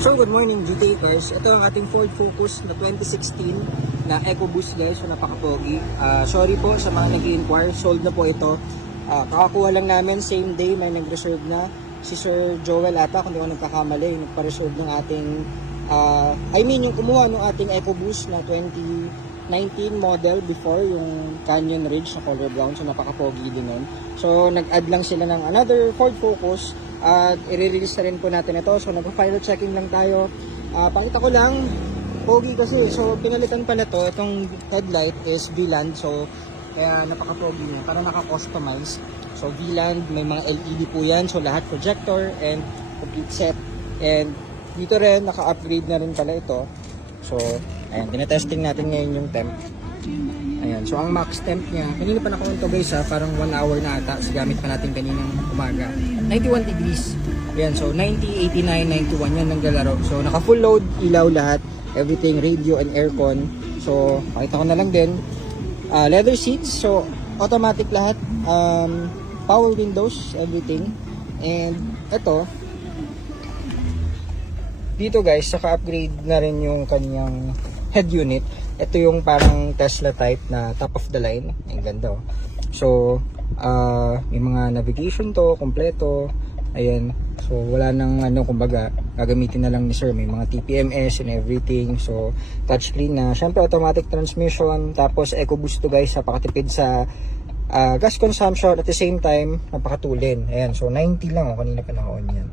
So good morning GTA Cars. Ito ang ating Ford Focus na 2016 na EcoBoost guys. So napaka-pogi. Sorry po sa mga nag-inquire. Sold na po ito. Kakakuha lang namin same day. May nag-reserve na. Si Sir Joel ata kung di ako nagkakamali. Nagpa-reserve ng ating yung kumuha ng ating EcoBoost na 2019 model before yung Canyon Ridge na color brown. So napaka-pogi din nun. So nag-add lang sila ng another Ford Focus. At i-release na rin po natin ito. So nagpa-pilot checking lang tayo. Pakita ko lang, pogi kasi. So pinalitan pala to. Itong headlight is V-Land. So kaya napaka-pogi niya. Para naka-customize. So V-Land, may mga LED po yan. So lahat projector and complete set. And dito rin, naka-upgrade na rin pala ito. So ayan, tinetesting natin ngayon yung temp. Ayan, so ang max temp niya, kanina pa nakuha ito guys ha, parang 1 hour na ata. So gamit pa natin kaninang umaga. 91 degrees. Ayan, so 90, 89, 91 yan ng galaro. So naka full load, ilaw lahat, everything, radio and aircon. So pakita ko na lang din. Leather seats, so automatic lahat. Power windows, everything. And ito, dito guys, saka-upgrade na rin yung kanyang head unit. Ito yung parang Tesla type na top of the line. Ang ganda oh. So, may mga navigation to, kompleto. Ayan. So, wala nang kumbaga, gagamitin na lang ni sir. May mga TPMS and everything. So, touchscreen na. Syempre, automatic transmission. Tapos, EcoBoost to guys, napakatipid sa gas consumption. At the same time, napakatulin. Ayan. So, 90 lang oh. Kanina pa naka-on yan.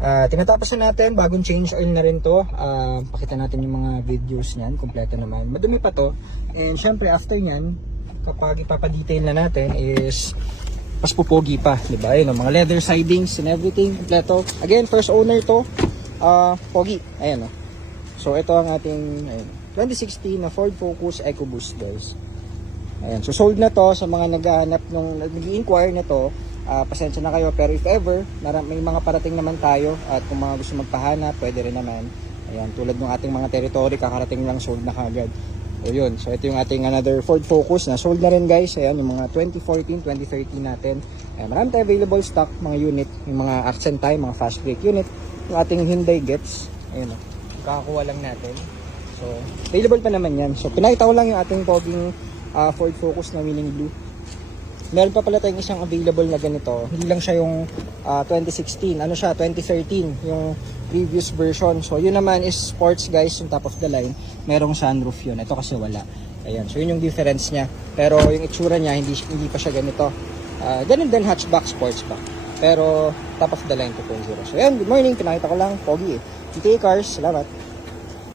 Tinatapos na natin, bagong change oil na rin to. Pakita natin yung mga videos niyan, kompleto naman. Madumi pa to. And syempre after nyan, kapag ipapadetail na natin is mas pupogi pa, di ba? Ayun, mga leather sidings and everything, kompleto. Again, first owner to, pogi. Ayan oh. So ito ang ating 2016 na Ford Focus EcoBoost guys. Ayan, so sold na to sa mga naghahanap nung nag-i-inquire na to. Pasensya na kayo, pero if ever may mga parating naman tayo at kung mga gusto magpahanap, pwede rin naman. Ayan, tulad ng ating mga territory, kakarating lang, sold na kagad. So yun, so ito yung ating another Ford Focus na sold na rin guys. Ayan, yung mga 2014, 2013 natin. Ayan, marami tayo available stock, mga unit, yung mga accent time, mga fast brake unit, yung ating Hyundai Getz. Ayan, kakakuha lang natin. So available pa naman yan. So pinakita ko lang yung ating poging Ford Focus na winning blue. Meron pa pala tayong isang available na ganito. Hindi lang siya yung 2016. Ano siya? 2013. Yung previous version. So, yun naman is sports guys. Yung top of the line. Merong sunroof yun. Ito kasi wala. Ayan. So, yun yung difference niya. Pero yung itsura niya, hindi pa siya ganito. Ganun din hatchback, sportsback. Pero top of the line 2.0. So, ayan. Good morning. Pinakita ko lang. Pogi eh. GTA Cars. Salamat.